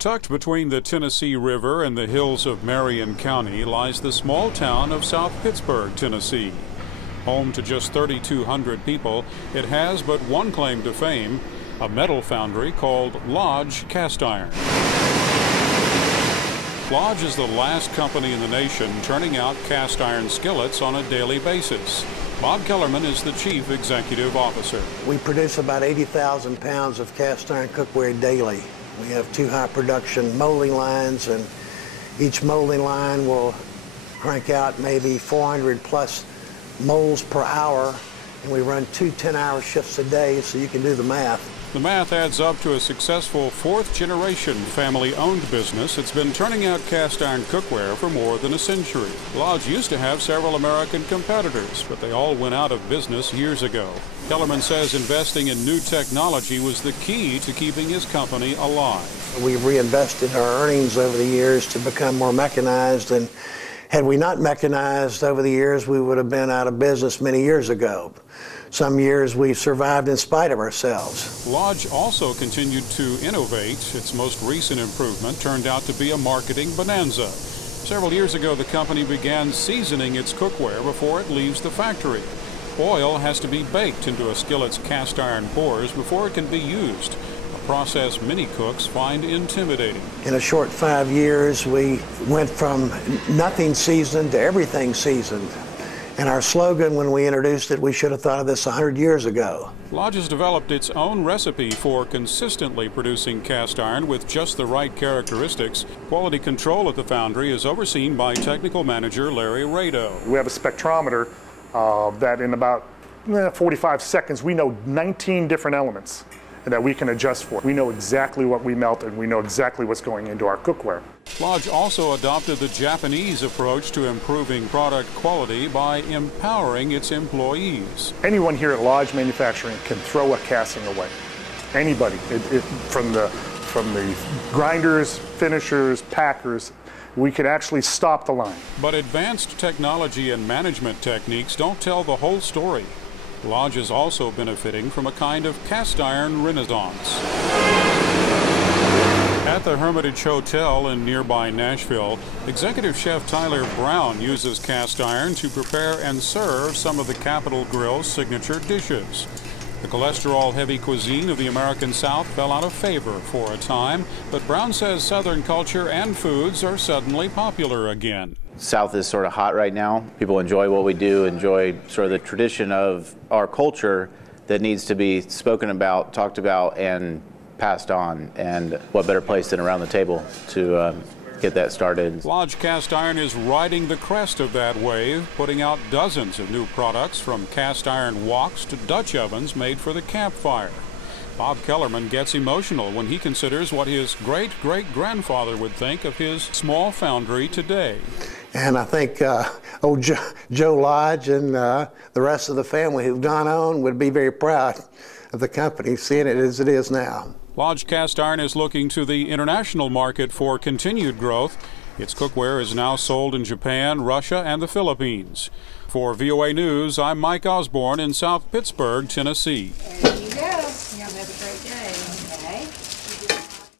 Tucked between the Tennessee River and the hills of Marion County lies the small town of South Pittsburg, Tennessee. Home to just 3,200 people, it has but one claim to fame, a metal foundry called Lodge Cast Iron. Lodge is the last company in the nation turning out cast iron skillets on a daily basis. Bob Kellerman is the chief executive officer. We produce about 80,000 pounds of cast iron cookware daily. We have 2 high production molding lines, and each molding line will crank out maybe 400 plus molds per hour, and we run 2 10-hour shifts a day, so you can do the math. The math adds up to a successful 4th-generation family-owned business. It's been turning out cast iron cookware for more than a century. Lodge used to have several American competitors, but they all went out of business years ago. Kellerman says investing in new technology was the key to keeping his company alive. We've reinvested our earnings over the years to become more mechanized, and had we not mechanized over the years, we would have been out of business many years ago. Some years we survived in spite of ourselves. Lodge also continued to innovate. Its most recent improvement turned out to be a marketing bonanza. Several years ago, the company began seasoning its cookware before it leaves the factory. Oil has to be baked into a skillet's cast iron pores before it can be used, a process many cooks find intimidating. In a short 5 years, we went from nothing seasoned to everything seasoned. And our slogan when we introduced it, we should have thought of this 100 years ago. Lodge has developed its own recipe for consistently producing cast iron with just the right characteristics. Quality control at the foundry is overseen by technical manager Larry Rado. We have a spectrometer that in about 45 seconds, we know 19 different elements that we can adjust for. We know exactly what we melt, and we know exactly what's going into our cookware. Lodge also adopted the Japanese approach to improving product quality by empowering its employees. Anyone here at Lodge Manufacturing can throw a casting away. Anybody, from the grinders, finishers, packers, we could actually stop the line. But advanced technology and management techniques don't tell the whole story. Lodge is also benefiting from a kind of cast iron renaissance. At the Hermitage Hotel in nearby Nashville, executive chef Tyler Brown uses cast iron to prepare and serve some of the Capitol Grill's signature dishes. The cholesterol-heavy cuisine of the American South fell out of favor for a time, but Brown says Southern culture and foods are suddenly popular again. South is sort of hot right now. People enjoy what we do, enjoy sort of the tradition of our culture that needs to be spoken about, talked about, and passed on. And what better place than around the table to get that started. Lodge Cast Iron is riding the crest of that wave, putting out dozens of new products from cast iron woks to Dutch ovens made for the campfire. Bob Kellerman gets emotional when he considers what his great-great-grandfather would think of his small foundry today. And I think old Joe Lodge and the rest of the family who've gone on would be very proud of the company, seeing it as it is now. Lodge Cast Iron is looking to the international market for continued growth. Its cookware is now sold in Japan, Russia, and the Philippines. For VOA News, I'm Mike Osborne in South Pittsburg, Tennessee.